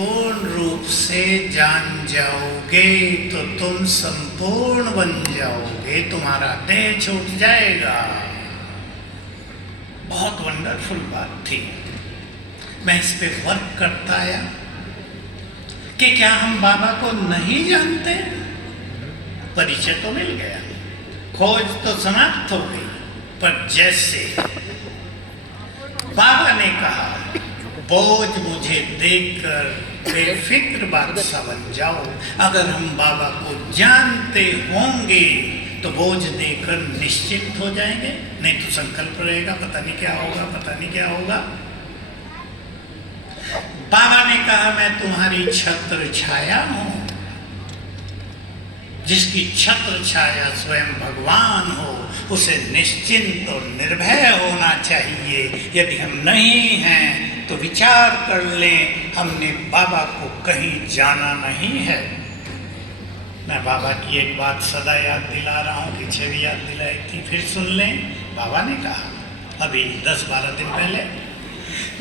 पूर्ण रूप से जान जाओगे तो तुम संपूर्ण बन जाओगे, तुम्हारा देह छूट जाएगा। बहुत वंडरफुल बात थी। मैं इस पे वर्क करता आया कि क्या हम बाबा को नहीं जानते। परिचय तो मिल गया, खोज तो समाप्त हो गई, पर जैसे बाबा ने कहा बोझ मुझे देकर बेफिक्र बादशाह बन जाओ। अगर हम बाबा को जानते होंगे तो बोझ देकर निश्चिंत हो जाएंगे, नहीं तो संकल्प रहेगा पता नहीं क्या होगा, पता नहीं क्या होगा। बाबा ने कहा मैं तुम्हारी छत्र छाया हूं। जिसकी छत्र छाया स्वयं भगवान हो उसे निश्चिंत और निर्भय होना चाहिए। यदि हम नहीं हैं तो विचार कर लें, हमने बाबा को कहीं जाना नहीं है। मैं बाबा की एक बात सदा याद दिला रहा हूँ, पीछे भी याद दिलाई थी, फिर सुन लें। बाबा ने कहा अभी 10-12 दिन पहले,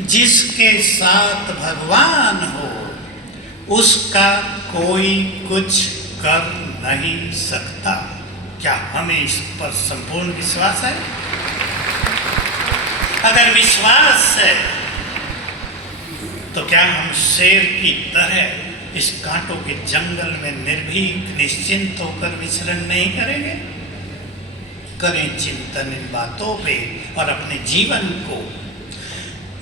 जिसके साथ भगवान हो उसका कोई कुछ कर नहीं सकता। क्या हमें इस पर संपूर्ण विश्वास है? अगर विश्वास है तो क्या हम शेर की तरह इस कांटों के जंगल में निर्भीक निश्चिंत होकर विचरण नहीं करेंगे? करें चिंतन इन बातों पे और अपने जीवन को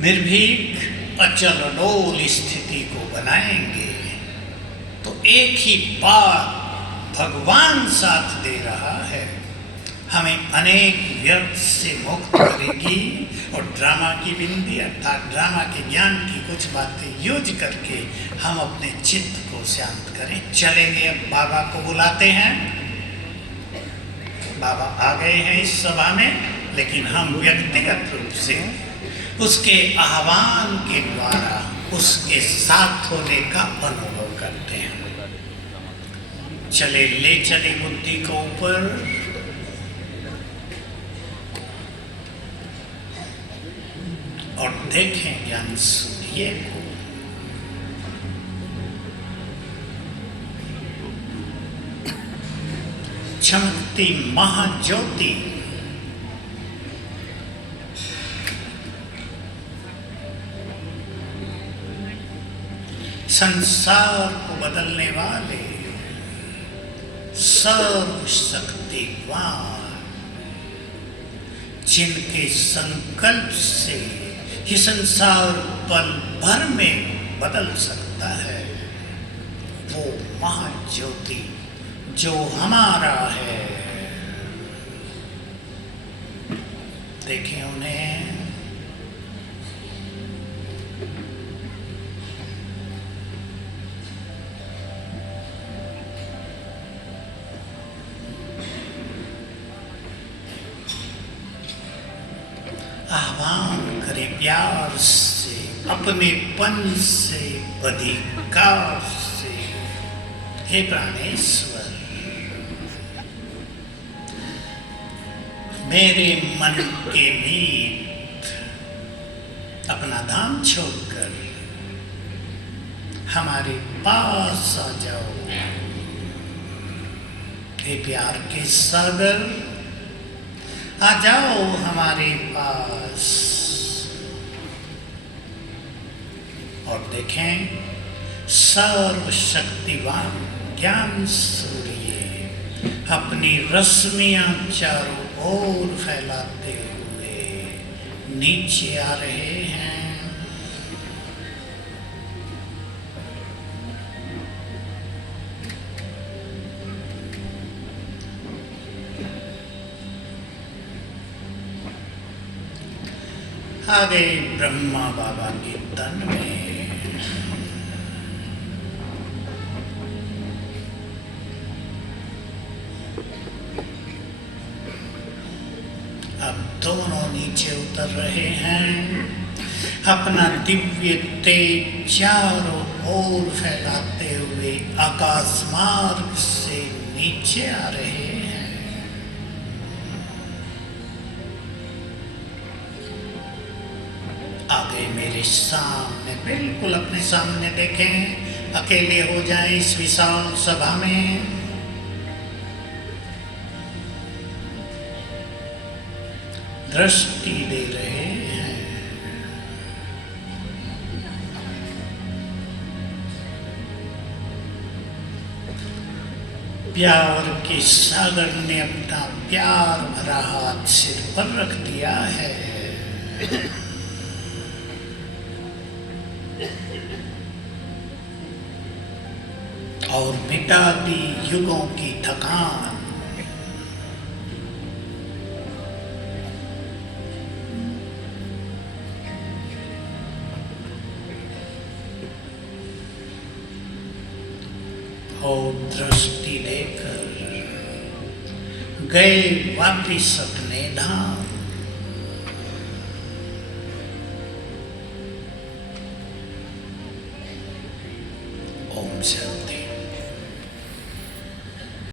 निर्भीक अचल अडोल स्थिति को बनाएंगे तो एक ही बात भगवान साथ दे रहा है, हमें अनेक व्यर्थ से मुक्त करेगी और ड्रामा की बिंदी अर्थात ड्रामा के ज्ञान की कुछ बातें यूज करके हम अपने चित्त को शांत करें। चलेंगे, अब बाबा को बुलाते हैं। बाबा आ गए हैं इस सभा में, लेकिन हम व्यक्तिगत रूप से उसके आह्वान के द्वारा उसके साथ होने का अनुभव करते हैं। चले ले चले बुद्धि को ऊपर, और देखें ज्ञान सूर्य को। चमकती महाज्योति संसार को बदलने वाले सर्वशक्तिवान, जिनके संकल्प से ये संसार पल भर में बदल सकता है, वो महाज्योति जो हमारा है। देखें उन्हें। आह्वान करें प्यार से, अपनेपन से, अधिकार से। हे प्राणेश्वर, मेरे मन के मीत अपना धाम छोड़कर हमारे पास आ जाओ। हे प्यार के सागर, आ जाओ हमारे पास और देखें सर्वशक्तिवान ज्ञान सूर्य अपनी रश्मियां चारों ओर फैलाते हुए नीचे आ रहे हैं। आ गए ब्रह्मा बाबा के तन में। अब दोनों नीचे उतर रहे हैं, अपना दिव्य तेज चारों ओर फैलाते हुए आकाश मार्ग से नीचे आ रहे हैं। आ गए मेरे सामने, बिल्कुल अपने सामने देखें, अकेले हो जाएं इस विशाल सभा में। दृष्टि दे रहे हैं। प्यार के सागर ने अपना प्यार भरा हाथ सिर पर रख दिया है। और मिटा दी युगों की थकान। और दृष्टि देकर गए वापिस अपने धाम। ओम शांति।